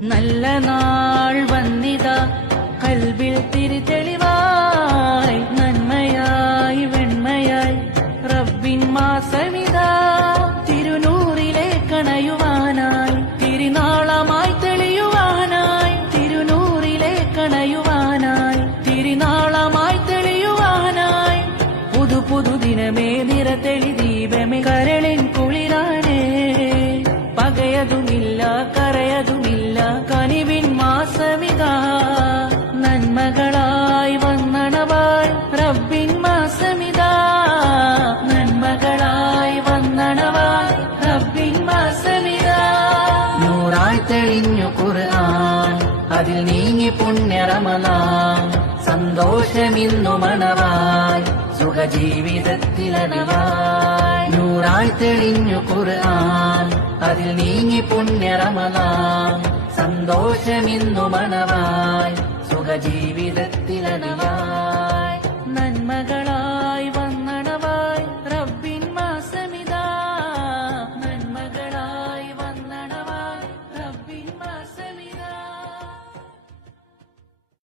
നല്ല നാൾ വന്നിതാ കൽബിൽ തിരിതെളിവായി നന്മയായി വെണ്മയായി റബ്ബിൻ മാസമിതാ തിരുനൂറിലെ കണയുവാനായി തിരുനാളമായി തെളിയുവാനായി തിരുനൂറിലെ കണയുവാനായി തിരുനാളമായി തെളിയുവാനായി പുതു പുതു ദിനമേ നിറതെളി ദീപമേ കരളിൻ കുളിരാനേ പകയതുമില്ല കരയതുമില്ല കനിവിൻ മാസമിതാ നന്മകളായി വന്നണവായി റബ്ബിൻ മാസമിതാ നന്മകളായി വന്നണവായി റബ്ബിൻ മാസമിതാ നൂറായി തെളിഞ്ഞു ഖുർആൻ അതിൽ നീങ്ങി പുണ്യ റമളാൻ സന്തോഷമിന്നു മണവായി സുഖജീവിതത്തിലണവായി നൂറായി തെളിഞ്ഞു ഖുർആൻ അതിൽ നീങ്ങി പുണ്യ റമളാൻ സന്തോഷമിന്നു മണവായി സുഖജീവിതത്തിലണവായി നന്മകള